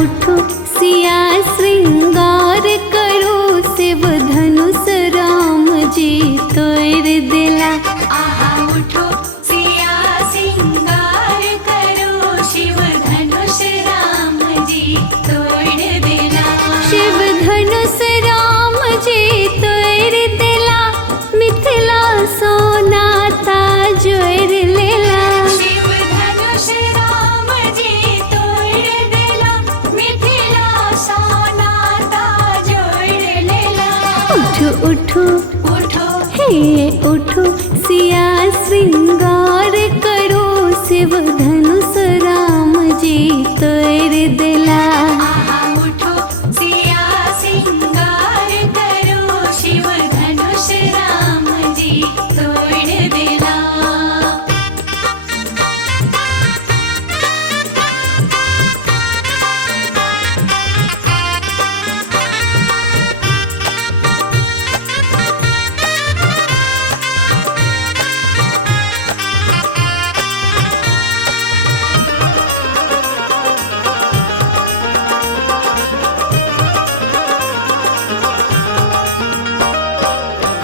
उठो सिया श्रृंगार करो, शिव धनुष राम जी तोड़ दिला। आहा उठो सिया श्रृंगार करो, शिव धनुष राम जी तोड़ दिला। शिव धनुष राम जी तोड़ दिला, मिथिला सोना ताजोर लेला। शिव धनुष राम जी तोड़ दिला, मिथिला सोना ताजोर लेला। उठो उठो उठो हे उठो सिया श्रृंगार करो, शिव धनुष राम जी तोड़ दिला। आहा उठो सिया श्रृंगार करो, शिव धनुष राम जी तोड़ दिला।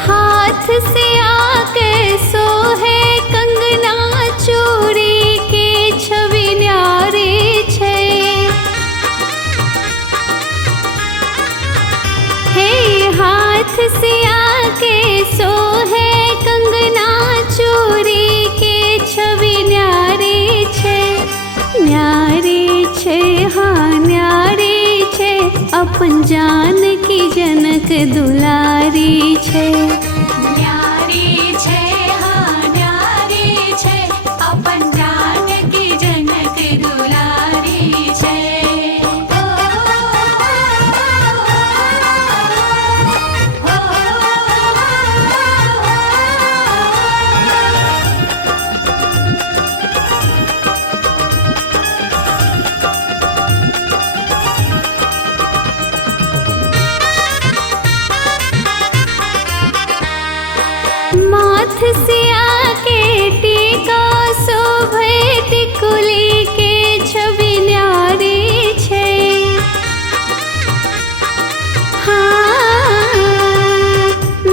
हाथ से आके सोहे कंगना, चूड़ी के छवि न्यारी छे। हे हाथ से आके सोहे कंगना, चूड़ी के छवि न्यारी छे। न्यारी छे हाँ न्यारी छे, अपन जान की जनक दुलारी छे। न्यारी छे हाँ न्यारी छे, अपन जान की जनक दुलारी छे। माथ से आके टीका शोभे, टिकुली के छवि न्यारी छे। हाँ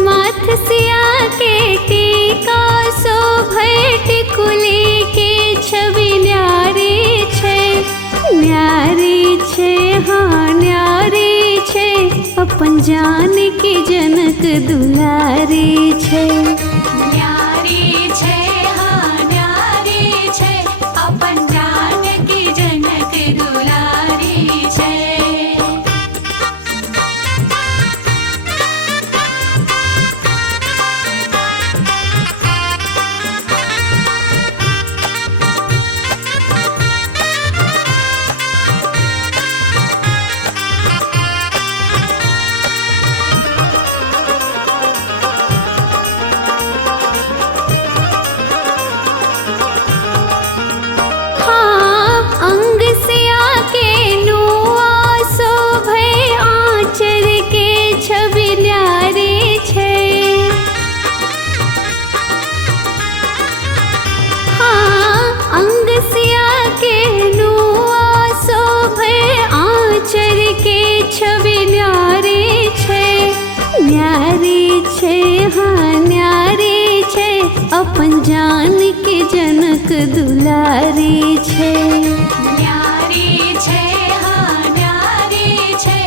माथ से आके टीका शोभे, टिकुली के छवि न्यारी छे। न्यारी छे हाँ न्यारी छे, अपन जान की जनक दुलारी छे। न्यारी छे हाँ न्यारी छे, अपन जान की जनक दुलारी छे। हाँ अंग से आके नुआ शोभे, आंचल के छवि न्यारी छे। हाँ अंग से आके नुआ शोभे, आंचल के छवि न्यारी छे। न्यारी छे हाँ न्यारी छे, अपन जान के जनक दुलारी छे। न्यारी छे हाँ न्यारी छे,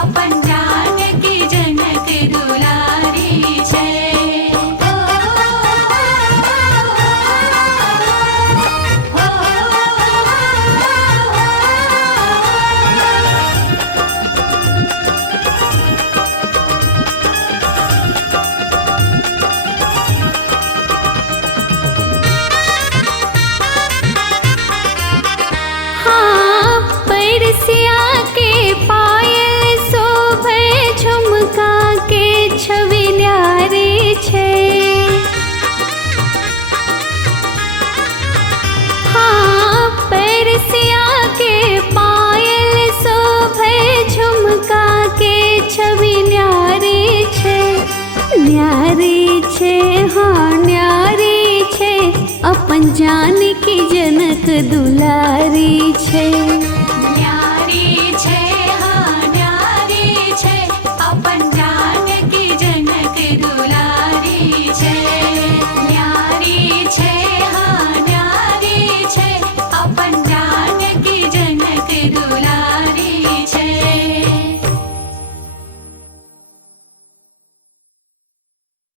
अपन जान की जनक दुलारी छे। अपन जान की जनक दुलारी छे।